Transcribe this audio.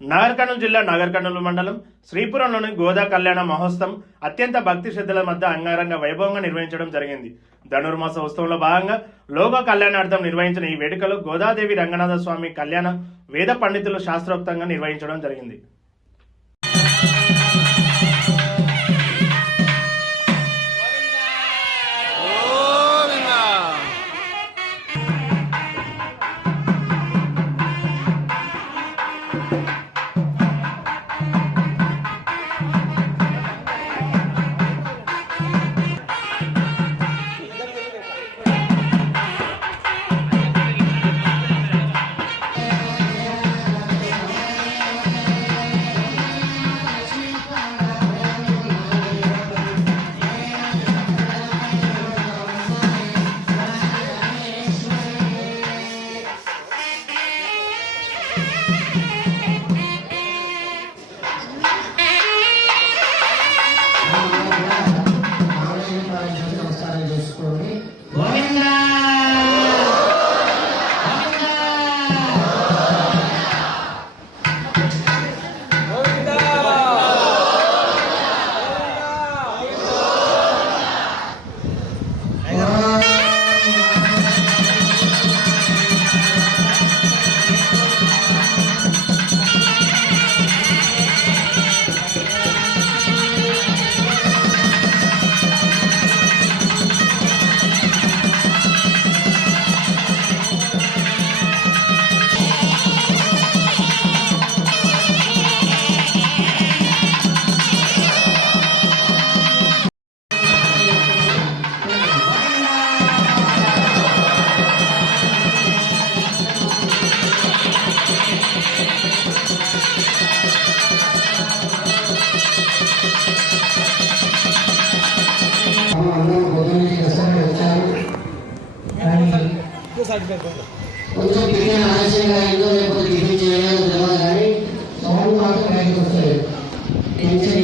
నాగర్కర్నూలు జిల్లా నాగర్కర్నూలు మండలం శ్రీపురంలోని గోదా కళ్యాణ మహోత్సవం అత్యంత భక్తి శ్రద్ధల మధ్య అంగరంగ వైభవంగా నిర్వహించడం జరిగింది. ధనుర్మాస ఉత్సవంలో భాగంగా లోక కళ్యాణార్థం నిర్వహించిన ఈ వేడుకలో గోదాదేవి రంగనాథ స్వామి కళ్యాణ వేద పండితులు శాస్త్రోక్తంగా నిర్వహించడం జరిగింది. आपको साइड में करो उनको पीछे आना चाहिए इंदौर को पीछे जाएगा तो दवा गाड़ी सब बात बैठ करते हैं